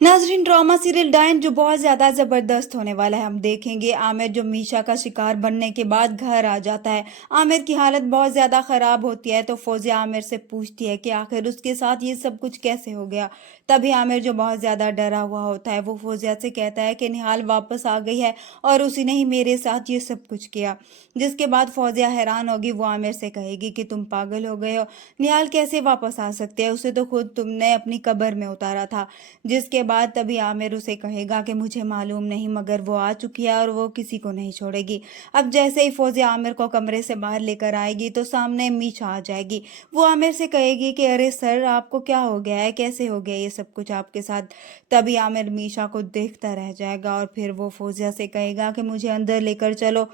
नाजरीन, drama serial डायन जो बहुत ज़्यादा ज़बरदस्त होने वाला है। हम देखेंगे आमिर जो मीशा का शिकार बनने के बाद घर आ जाता है। आमिर की हालत बहुत ज़्यादा ख़राब होती है तो फौजिया आमिर से पूछती है कि आखिर उसके साथ ये सब कुछ कैसे हो गया। तभी आमिर जो बहुत ज़्यादा डरा हुआ होता है वो फौजिया से कहता है कि निहाल वापस आ गई है और उसी ने ही मेरे साथ ये सब कुछ किया। जिसके बाद फौजिया हैरान होगी, वो आमिर से कहेगी कि तुम पागल हो गए हो, निहाल कैसे वापस आ सकते हैं, उसे तो खुद तुमने अपनी कब्र में उतारा था। जिसके बाद तभी आमिर उसे कहेगा कि मुझे मालूम नहीं, मगर वो आ चुकी है और वो किसी को नहीं छोड़ेगी। अब जैसे ही फौजिया आमिर को कमरे से बाहर लेकर आएगी तो सामने मीशा आ जाएगी। वो आमिर से कहेगी कि अरे सर, आपको क्या हो गया है, कैसे हो गया ये सब कुछ आपके साथ। तभी आमिर मीशा को देखता रह जाएगा और फिर वो फौजिया से कहेगा कि मुझे अंदर लेकर चलो।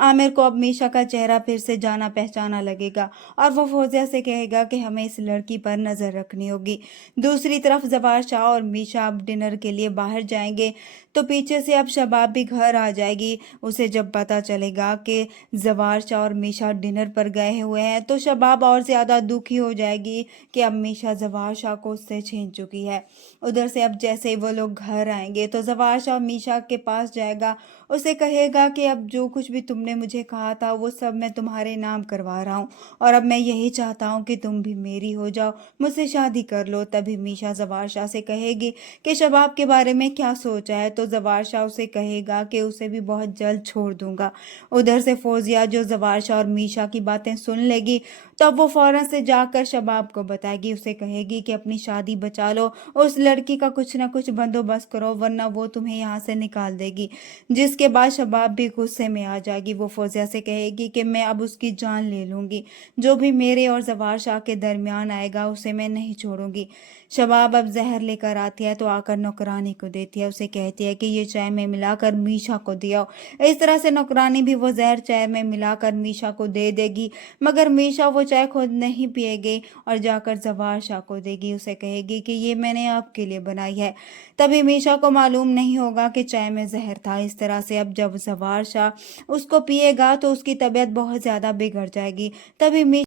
आमिर को अब मीशा का चेहरा फिर से जाना पहचाना लगेगा और वो फौजिया से कहेगा कि हमें इस लड़की पर नजर रखनी होगी। दूसरी तरफ जवार शाह और मीशा अब डिनर के लिए बाहर जाएंगे तो पीछे से अब शबाब भी घर आ जाएगी। उसे जब पता चलेगा कि जवार शाह और मीशा डिनर पर गए हुए हैं तो शबाब और ज्यादा दुखी हो जाएगी कि अब मीशा जवार शाह को उससे छीन चुकी है। उधर से अब जैसे ही वो लोग घर आएंगे तो जवार शाह मीशा के पास जाएगा, उसे कहेगा कि अब जो कुछ भी तुमने मुझे कहा था वो सब मैं तुम्हारे नाम करवा रहा हूँ और अब मैं यही चाहता हूँ कि तुम भी मेरी हो जाओ, मुझसे शादी कर लो। तभी मीशा जवार शाह से कहेगी कि शबाब के बारे में क्या सोचा है तो जवार शाह उसे कहेगा कि उसे भी बहुत जल्द छोड़ दूंगा। उधर से फौजिया जो जवार शाह और मीशा की बातें सुन लेगी तो अब वो फौरन से जाकर शबाब को बताएगी, उसे कहेगी कि अपनी शादी बचा लो, उस लड़की का कुछ ना कुछ बंदोबस्त करो वरना वो तुम्हें यहाँ से निकाल देगी। जिसके बाद शबाब भी गुस्से में आ जाएगी। वो फौजिया से कहेगी कि मैं अब उसकी जान ले लूंगी, जो भी मेरे और जवार शाह के दरमियान आएगा उसे मैं नहीं छोड़ूंगी। शबाब अब जहर लेकर आती है तो आकर नौकरानी को देती है, उसे कहती है कि ये चाय में मिलाकर मीशा को दिया। इस तरह से नौकरानी भी वो जहर चाय में मिलाकर मीशा को दे देगी, मगर मीशा वो चाय खुद नहीं पिएगी और जाकर जवार शाह को देगी, उसे कहेगी कि ये मैंने आपके लिए बनाई है। तभी मीशा को मालूम नहीं होगा कि चाय में जहर था। इस तरह से अब जब जवार शाह उसको पिएगा तो उसकी तबीयत बहुत ज्यादा बिगड़ जाएगी। तभी